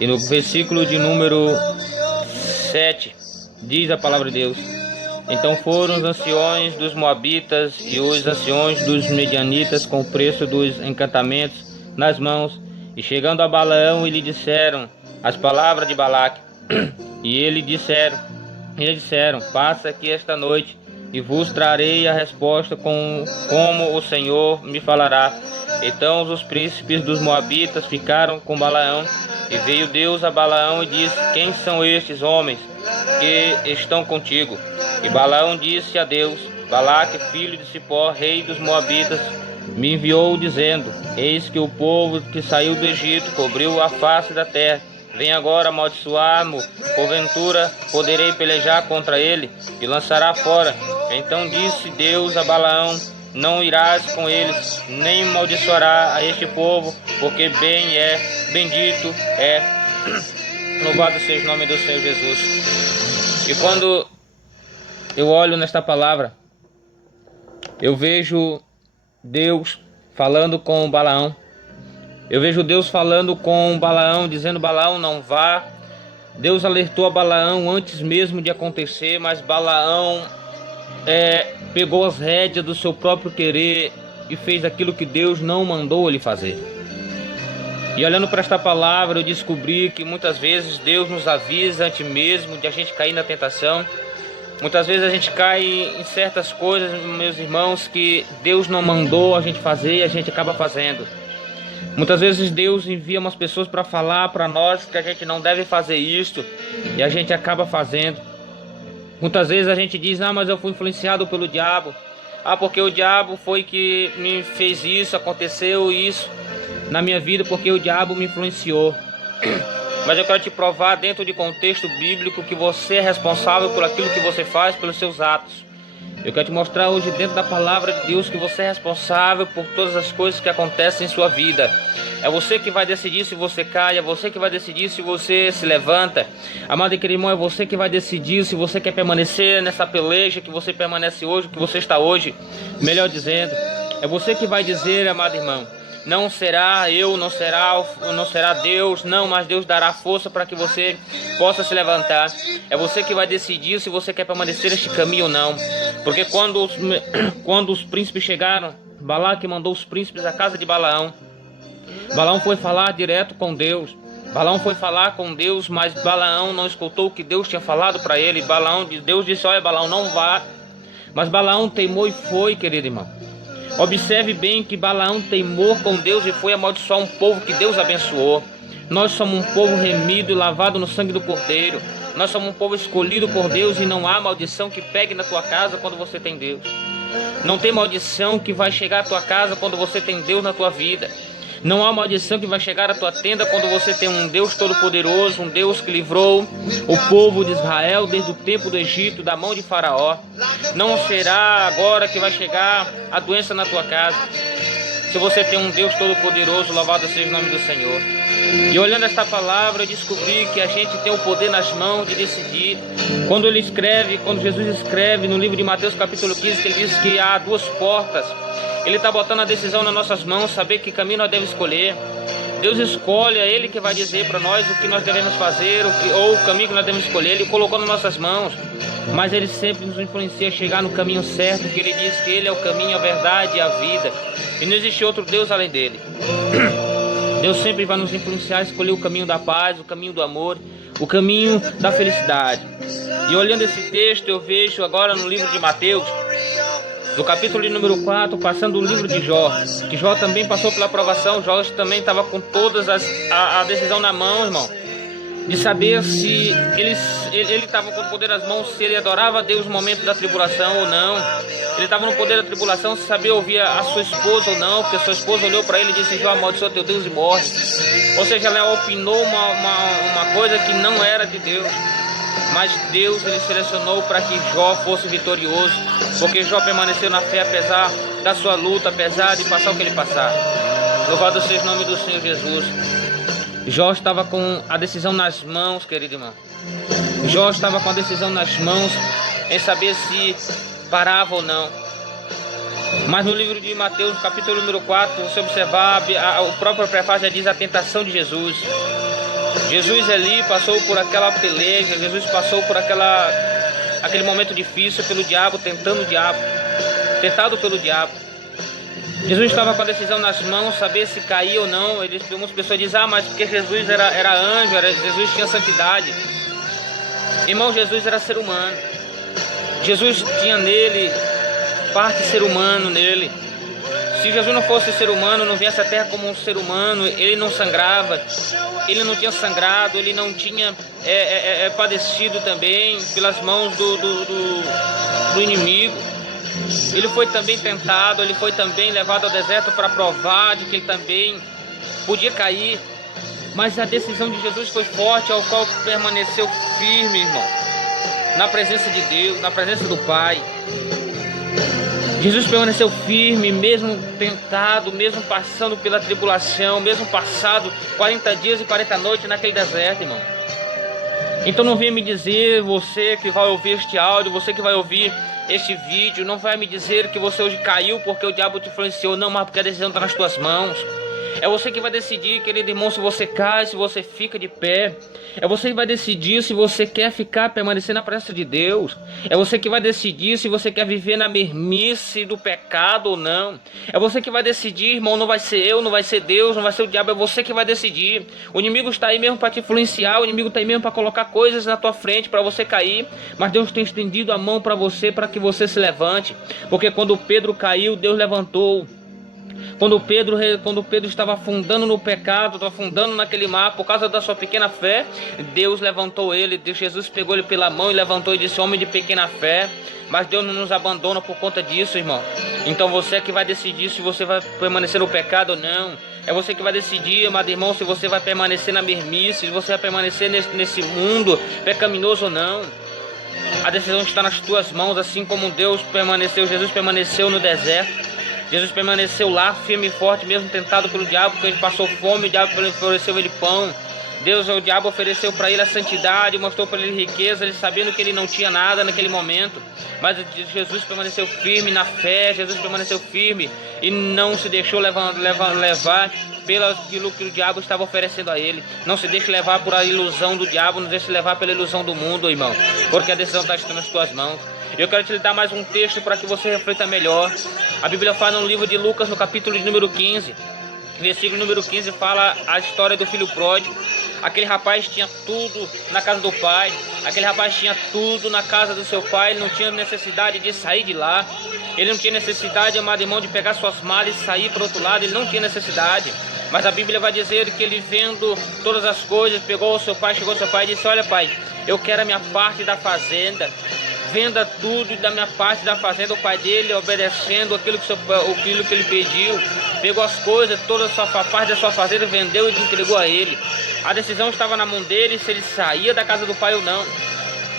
E no versículo de número 7, diz a palavra de Deus: então foram os anciões dos Moabitas e os anciões dos Medianitas com o preço dos encantamentos nas mãos, e chegando a Balaão, e lhe disseram as palavras de Balaque. E eles disseram: passa aqui esta noite, e vos trarei a resposta como o Senhor me falará. Então os príncipes dos Moabitas ficaram com Balaão, e veio Deus a Balaão e disse: quem são estes homens que estão contigo? E Balaão disse a Deus: Balaque, filho de Cipó, rei dos Moabitas, me enviou dizendo: eis que o povo que saiu do Egito cobriu a face da terra. Vem agora amaldiçoar-mo, porventura poderei pelejar contra ele e lançará fora. Então disse Deus a Balaão: não irás com eles, nem amaldiçoará a este povo, porque bendito é. Louvado seja o nome do Senhor Jesus. E quando eu olho nesta palavra, eu vejo Deus falando com Balaão. Eu vejo Deus falando com Balaão, dizendo: Balaão, não vá. Deus alertou a Balaão antes mesmo de acontecer, mas Balaão pegou as rédeas do seu próprio querer e fez aquilo que Deus não mandou ele fazer. E olhando para esta palavra, eu descobri que muitas vezes Deus nos avisa antes mesmo de a gente cair na tentação. Muitas vezes a gente cai em certas coisas, meus irmãos, que Deus não mandou a gente fazer e a gente acaba fazendo. Muitas vezes Deus envia umas pessoas para falar para nós que a gente não deve fazer isso e a gente acaba fazendo. Muitas vezes a gente diz: mas eu fui influenciado pelo diabo. Porque o diabo foi que me fez isso, aconteceu isso na minha vida porque o diabo me influenciou. Mas eu quero te provar dentro de contexto bíblico que você é responsável por aquilo que você faz, pelos seus atos. Eu quero te mostrar hoje dentro da palavra de Deus que você é responsável por todas as coisas que acontecem em sua vida. É você que vai decidir se você cai, é você que vai decidir se você se levanta. Amado e querido irmão, é você que vai decidir se você quer permanecer nessa peleja que você permanece hoje, que você está hoje. Melhor dizendo, é você que vai dizer, amado irmão: não será eu, não será Deus, não, mas Deus dará força para que você possa se levantar. É você que vai decidir se você quer permanecer neste caminho ou não. Porque quando os príncipes chegaram, Balaque mandou os príncipes à casa de Balaão. Balaão foi falar direto com Deus. Balaão foi falar com Deus, mas Balaão não escutou o que Deus tinha falado para ele. Deus disse: olha, Balaão, não vá. Mas Balaão teimou e foi, querido irmão. Observe bem que Balaão teimou com Deus e foi amaldiçoar um povo que Deus abençoou. Nós somos um povo remido e lavado no sangue do Cordeiro. Nós somos um povo escolhido por Deus e não há maldição que pegue na tua casa quando você tem Deus. Não tem maldição que vai chegar à tua casa quando você tem Deus na tua vida. Não há maldição que vai chegar à tua tenda quando você tem um Deus todo-poderoso, um Deus que livrou o povo de Israel desde o tempo do Egito, da mão de Faraó. Não será agora que vai chegar a doença na tua casa. Se você tem um Deus todo-poderoso, louvado seja o nome do Senhor. E olhando esta palavra, eu descobri que a gente tem o poder nas mãos de decidir. Quando Jesus escreve no livro de Mateus capítulo 15, que ele diz que há duas portas, ele está botando a decisão nas nossas mãos, saber que caminho nós devemos escolher. Deus escolhe, é Ele que vai dizer para nós o que nós devemos fazer, ou o caminho que nós devemos escolher. Ele colocou nas nossas mãos, mas Ele sempre nos influencia a chegar no caminho certo, que Ele diz que Ele é o caminho, a verdade e a vida, e não existe outro Deus além dEle. Deus sempre vai nos influenciar a escolher o caminho da paz, o caminho do amor, o caminho da felicidade. E olhando esse texto, eu vejo agora no livro de Mateus, do capítulo de número 4, passando o livro de Jó, que Jó também passou pela provação. Jó também estava com todas a decisão na mão, irmão, de saber se ele estava com o poder nas mãos, se ele adorava a Deus no momento da tribulação ou não. Ele estava no poder da tribulação, se sabia ouvir a sua esposa ou não, porque sua esposa olhou para ele e disse: Jó, amaldiçoa teu Deus e morre. Ou seja, ela opinou uma coisa que não era de Deus. Mas Deus, Ele selecionou para que Jó fosse vitorioso, porque Jó permaneceu na fé apesar da sua luta, apesar de passar o que ele passar. Louvado seja o nome do Senhor Jesus. Jó estava com a decisão nas mãos, querido irmão. Jó estava com a decisão nas mãos em saber se parava ou não. Mas no livro de Mateus, capítulo número 4, se você observar, o próprio prefácio já diz a tentação de Jesus. Jesus ali passou por aquela peleja, Jesus passou por aquele momento difícil pelo diabo, tentado pelo diabo. Jesus estava com a decisão nas mãos, saber se caía ou não. Algumas pessoas dizem, mas porque Jesus era anjo, Jesus tinha santidade. Irmão, Jesus era ser humano. Jesus tinha nele parte ser humano nele. Se Jesus não fosse ser humano, não viesse à terra como um ser humano, ele não sangrava, ele não tinha sangrado, ele não tinha padecido também pelas mãos do inimigo. Ele foi também tentado, ele foi também levado ao deserto para provar de que ele também podia cair. Mas a decisão de Jesus foi forte, ao qual permaneceu firme, irmão, na presença de Deus, na presença do Pai. Jesus permaneceu firme, mesmo tentado, mesmo passando pela tribulação, mesmo passado 40 dias e 40 noites naquele deserto, irmão. Então não venha me dizer, você que vai ouvir este áudio, você que vai ouvir este vídeo, não vai me dizer que você hoje caiu porque o diabo te influenciou, não, mas porque a decisão está nas tuas mãos. É você que vai decidir, querido irmão, se você cai, se você fica de pé. É você que vai decidir se você quer permanecer na presença de Deus. É você que vai decidir se você quer viver na mermice do pecado ou não. É você que vai decidir, irmão, não vai ser eu, não vai ser Deus, não vai ser o diabo, é você que vai decidir. O inimigo está aí mesmo para te influenciar, o inimigo está aí mesmo para colocar coisas na tua frente para você cair. Mas Deus tem estendido a mão para você, para que você se levante. Porque quando Pedro caiu, Deus levantou. Quando Pedro estava afundando no pecado, estava afundando naquele mar, por causa da sua pequena fé, Deus levantou ele. Jesus pegou ele pela mão e levantou e disse, homem de pequena fé. Mas Deus não nos abandona por conta disso, irmão. Então você é que vai decidir se você vai permanecer no pecado ou não. É você que vai decidir, amado irmão, se você vai permanecer na mermice, se você vai permanecer nesse mundo pecaminoso ou não. A decisão está nas tuas mãos, assim como Jesus permaneceu no deserto. Jesus permaneceu lá, firme e forte, mesmo tentado pelo diabo, porque ele passou fome, o diabo ofereceu ele pão. O diabo ofereceu para ele a santidade, mostrou para ele riqueza, ele sabendo que ele não tinha nada naquele momento. Mas Jesus permaneceu firme na fé, Jesus permaneceu firme e não se deixou levar pelo aquilo que o diabo estava oferecendo a ele. Não se deixe levar por a ilusão do diabo, não deixe levar pela ilusão do mundo, irmão, porque a decisão está nas tuas mãos. Eu quero te dar mais um texto para que você reflita melhor. A Bíblia fala no livro de Lucas, no capítulo número 15, versículo número 15, fala a história do filho pródigo. Aquele rapaz tinha tudo na casa do pai, aquele rapaz tinha tudo na casa do seu pai, ele não tinha necessidade de sair de lá, ele não tinha necessidade, amado irmão, de pegar suas malas e sair para o outro lado, ele não tinha necessidade. Mas a Bíblia vai dizer que ele, vendo todas as coisas, chegou ao seu pai e disse, olha pai, eu quero a minha parte da fazenda. Venda tudo da minha parte da fazenda. O pai dele, obedecendo aquilo que ele pediu, pegou as coisas, toda a parte da sua fazenda, vendeu e entregou a ele. A decisão estava na mão dele, se ele saía da casa do pai ou não,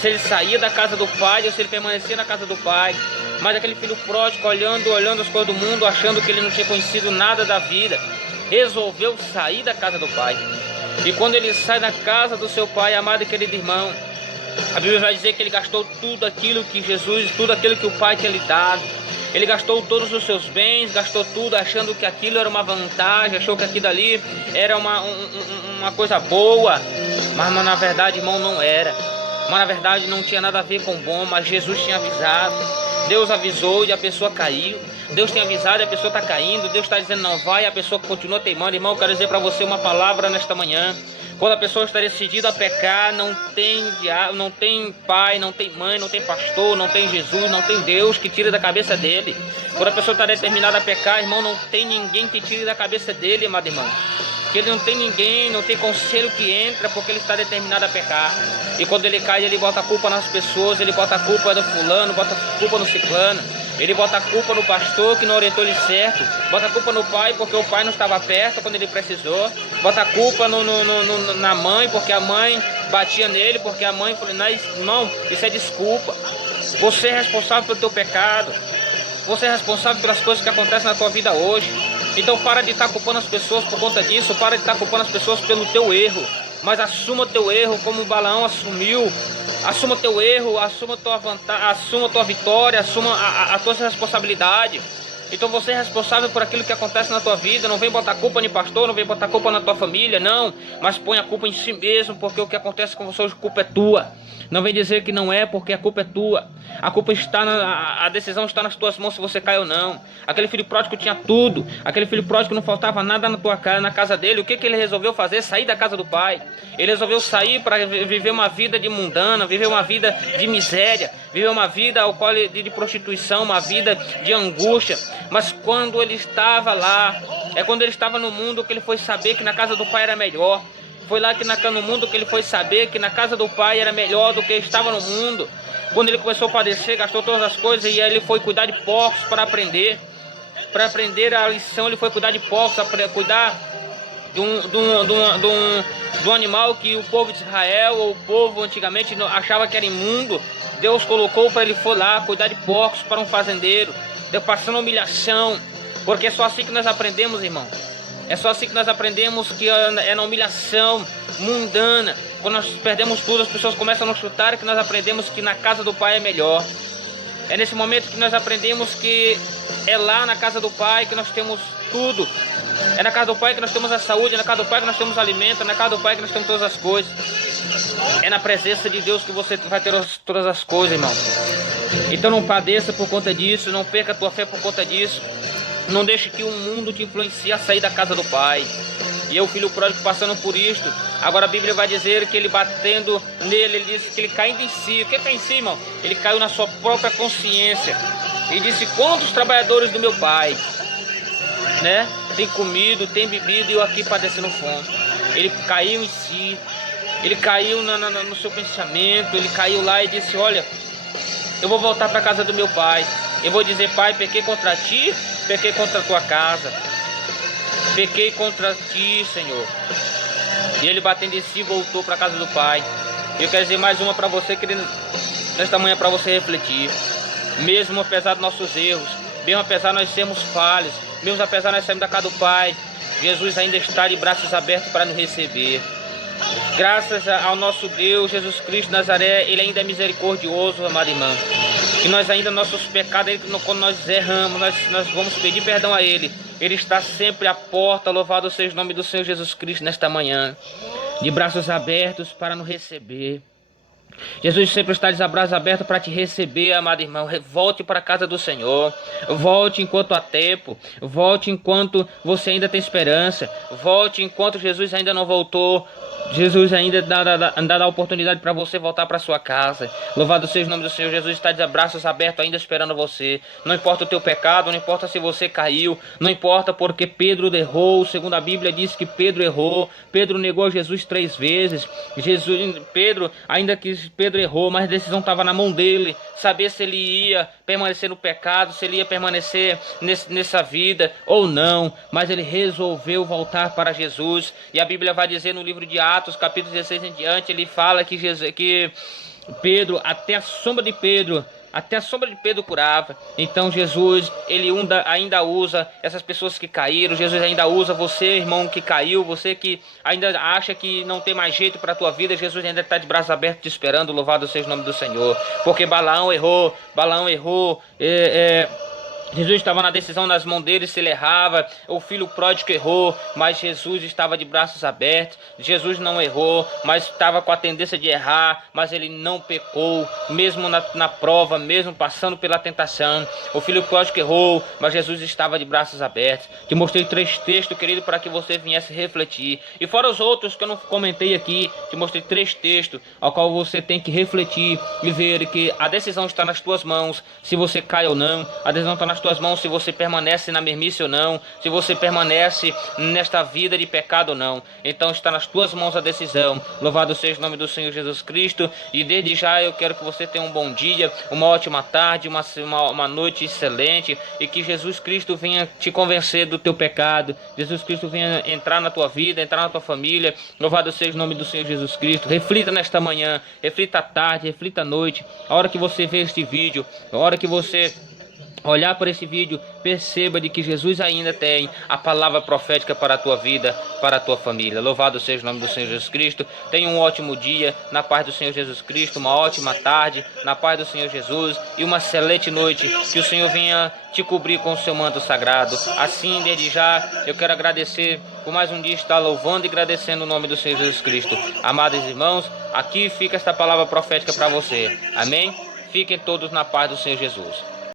se ele saía da casa do pai ou se ele permanecia na casa do pai. Mas aquele filho pródigo, olhando as coisas do mundo, achando que ele não tinha conhecido nada da vida, resolveu sair da casa do pai. E quando ele sai da casa do seu pai, amado e querido irmão, a Bíblia vai dizer que ele gastou tudo aquilo que o pai tinha lhe dado. Ele gastou todos os seus bens, gastou tudo achando que aquilo era uma vantagem, achou que aquilo ali era uma coisa boa. Mas na verdade, irmão, não era. Mas na verdade não tinha nada a ver com bom, mas Jesus tinha avisado. Deus avisou e a pessoa caiu. Deus tem avisado e a pessoa está caindo. Deus está dizendo não vai e a pessoa continua teimando. Irmão, eu quero dizer para você uma palavra nesta manhã. Quando a pessoa está decidida a pecar, não tem diabo, não tem pai, não tem mãe, não tem pastor, não tem Jesus, não tem Deus que tire da cabeça dele. Quando a pessoa está determinada a pecar, irmão, não tem ninguém que tire da cabeça dele, amado irmão. Que ele não tem ninguém, não tem conselho que entra porque ele está determinado a pecar. E quando ele cai, ele bota a culpa nas pessoas, ele bota a culpa no fulano, bota a culpa no ciclano. Ele bota a culpa no pastor que não orientou ele certo. Bota a culpa no pai porque o pai não estava perto quando ele precisou. Bota a culpa na mãe porque a mãe batia nele, porque a mãe falou, não, isso é desculpa. Você é responsável pelo teu pecado. Você é responsável pelas coisas que acontecem na tua vida hoje. Então para de estar culpando as pessoas por conta disso. Para de estar culpando as pessoas pelo teu erro. Mas assuma teu erro como Balaão assumiu. Assuma teu erro, assuma tua vitória, assuma a tua responsabilidade. Então você é responsável por aquilo que acontece na tua vida. Não vem botar culpa em pastor, não vem botar culpa na tua família, não. Mas põe a culpa em si mesmo, porque o que acontece com você hoje, a culpa é tua. Não vem dizer que não é, porque a culpa é tua. A culpa está a decisão está nas tuas mãos se você cai ou não. Aquele filho pródigo tinha tudo. Aquele filho pródigo não faltava nada na casa dele. O que ele resolveu fazer? Sair da casa do pai. Ele resolveu sair para viver uma vida de mundana, viver uma vida de miséria, viver uma vida de prostituição, uma vida de angústia. Mas quando ele estava lá, quando ele estava no mundo, que ele foi saber que na casa do pai era melhor. Foi lá no mundo que ele foi saber que na casa do pai era melhor do que estava no mundo. Quando ele começou a padecer, gastou todas as coisas e aí ele foi cuidar de porcos para aprender. Para aprender a lição, ele foi cuidar de porcos, para cuidar de um animal que o povo de Israel, ou o povo antigamente achava que era imundo. Deus colocou para ele for lá cuidar de porcos para um fazendeiro. Deu passando humilhação. Porque é só assim que nós aprendemos, irmão. É só assim que nós aprendemos que é na humilhação mundana. Quando nós perdemos tudo, as pessoas começam a nos chutar, que nós aprendemos que na casa do Pai é melhor. É nesse momento que nós aprendemos que é lá na casa do Pai que nós temos tudo. É na casa do Pai que nós temos a saúde, é na casa do Pai que nós temos alimento, é na casa do Pai que nós temos todas as coisas. É na presença de Deus que você vai ter todas as coisas, irmão. Então não padeça por conta disso, não perca a tua fé por conta disso. Não deixe que o mundo te influencie a sair da casa do Pai. E o filho pródigo passando por isto. Agora a Bíblia vai dizer que ele batendo nele, ele disse que ele caindo em si. O que é em si, irmão? Ele caiu na sua própria consciência. E disse, quantos trabalhadores do meu pai, né? Tem comido, tem bebido e eu aqui padecendo fome. Ele caiu em si. Ele caiu no seu pensamento. Ele caiu lá e disse, olha, eu vou voltar para a casa do meu pai. Eu vou dizer, pai, pequei contra ti, pequei contra a tua casa. Pequei contra ti, Senhor. E ele batendo em si, voltou para a casa do pai. E eu quero dizer mais uma para você, querido, nesta manhã, para você refletir. Mesmo apesar dos nossos erros, mesmo apesar de nós sermos falhos, mesmo apesar de nós sairmos da casa do Pai, Jesus ainda está de braços abertos para nos receber. Graças ao nosso Deus, Jesus Cristo Nazaré, Ele ainda é misericordioso, amado irmão. Que nós ainda, nossos pecados, quando nós erramos, nós vamos pedir perdão a Ele. Ele está sempre à porta, louvado seja o nome do Senhor Jesus Cristo nesta manhã. De braços abertos para nos receber. Jesus sempre está de braços abertos para te receber, amado irmão. Volte para a casa do Senhor. Volte enquanto há tempo. Volte enquanto você ainda tem esperança. Volte enquanto Jesus ainda não voltou. Jesus ainda dá a oportunidade para você voltar para sua casa. Louvado seja o nome do Senhor. Jesus está de braços abertos ainda esperando você. Não importa o teu pecado, não importa se você caiu, não importa porque Pedro errou. Segundo a Bíblia diz que Pedro errou. Pedro negou Jesus 3 vezes. Pedro, ainda que Pedro errou, mas a decisão estava na mão dele. Saber se ele ia permanecer no pecado, se ele ia permanecer nessa vida ou não. Mas ele resolveu voltar para Jesus. E a Bíblia vai dizer no livro de Atos, capítulo 16 em diante, ele fala que Pedro, até a sombra de Pedro curava. Então Jesus, ele ainda usa essas pessoas que caíram. Jesus ainda usa você, irmão, que caiu, você que ainda acha que não tem mais jeito para a tua vida. Jesus ainda está de braços abertos te esperando. Louvado seja o nome do Senhor. Porque Balaão errou. Jesus estava na decisão nas mãos dele, se ele errava. O filho pródigo errou, mas Jesus estava de braços abertos. Jesus não errou, mas estava com a tendência de errar, mas ele não pecou, mesmo na prova, mesmo passando pela tentação. O filho pródigo errou, mas Jesus estava de braços abertos. Te mostrei 3 textos, querido, para que você viesse refletir. E fora os outros que eu não comentei aqui, te mostrei 3 textos ao qual você tem que refletir e ver que a decisão está nas tuas mãos, se você cai ou não. A decisão está nas tuas mãos se você permanece na mermice ou não, se você permanece nesta vida de pecado ou não. Então está nas tuas mãos a decisão. Louvado seja o nome do Senhor Jesus Cristo. E desde já eu quero que você tenha um bom dia, uma ótima tarde, uma noite excelente, e que Jesus Cristo venha te convencer do teu pecado. Jesus Cristo venha entrar na tua vida, entrar na tua família. Louvado seja o nome do Senhor Jesus Cristo. Reflita nesta manhã, reflita à tarde, reflita à noite, a hora que você vê este vídeo, a hora que você olhar para esse vídeo, perceba de que Jesus ainda tem a palavra profética para a tua vida, para a tua família. Louvado seja o nome do Senhor Jesus Cristo. Tenha um ótimo dia na paz do Senhor Jesus Cristo, uma ótima tarde na paz do Senhor Jesus e uma excelente noite. Que o Senhor venha te cobrir com o seu manto sagrado. Assim, desde já, eu quero agradecer por mais um dia estar louvando e agradecendo o nome do Senhor Jesus Cristo. Amados irmãos, aqui fica esta palavra profética para você. Amém? Fiquem todos na paz do Senhor Jesus.